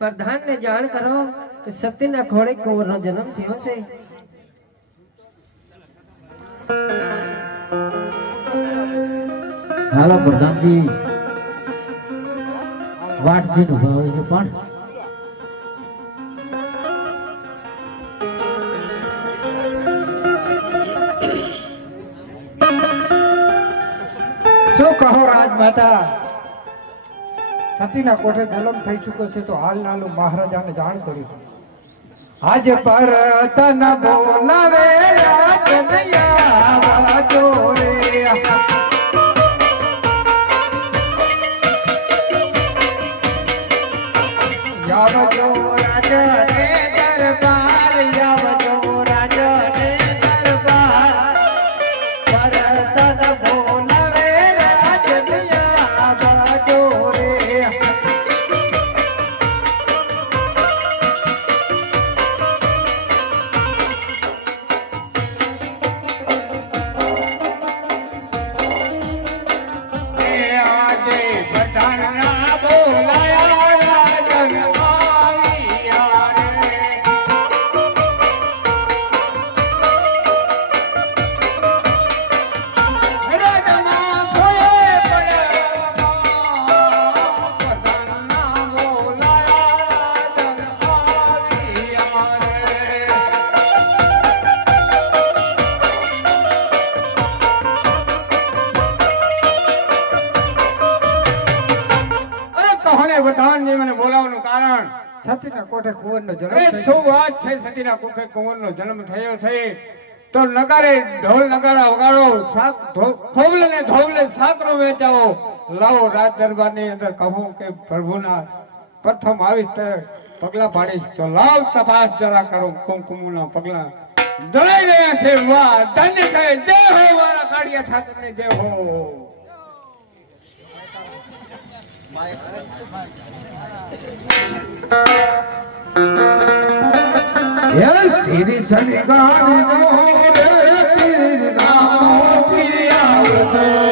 પ્રધાન ને જાણ કરો. સતીના ખોળે કુંવરનો જન્મ થયો છે. હાલો પ્રધાનજી. વાટ જોઈને ઊભા હોય છે પણ. શું કહો રાજમાતા? સતીના કોઠે જલમ થઈ ચૂક્યો છે તો હાલ નાલું મહારાજાને જાણ કર્યું આજ પર તન બોલાવે રાજનૈયા જોરે યાવજો રાજને મને બોલાવવાનું કારણ? સતીના કોઠે કુંવરનો જન્મ શું વાત છે? સતીના કુખે કુંવરનો જન્મ થયો છે? તો નગારે ઢોલ નગારા વગાડો ખોબલે ને ધોબલે સાકરો વેચાવો. લાવો રાજ દરબારની અંદર કહું કે પ્રભુના પ્રથમ આવીશ તે પગલા પાડીશ તો લાવ તપાસ જરા કરો કુમકુમના પગલા. દળાઈ રહ્યા છે વાહ ધન્ય છે. જય હો મારા કાળિયા ઠાકરને જય હે. શ્રી શનિ ગાડી નો રે તીર નામ પિયા